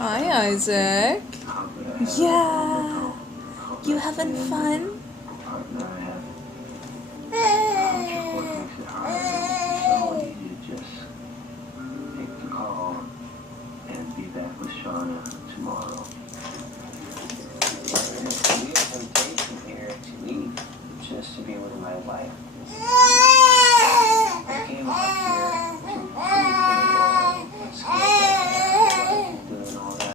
Hi, Isaac. Yeah. You having fun? Take the call and be back with Shauna tomorrow. It's a weird temptation here to leave just to be with my wife. I came up here to prove to the world what's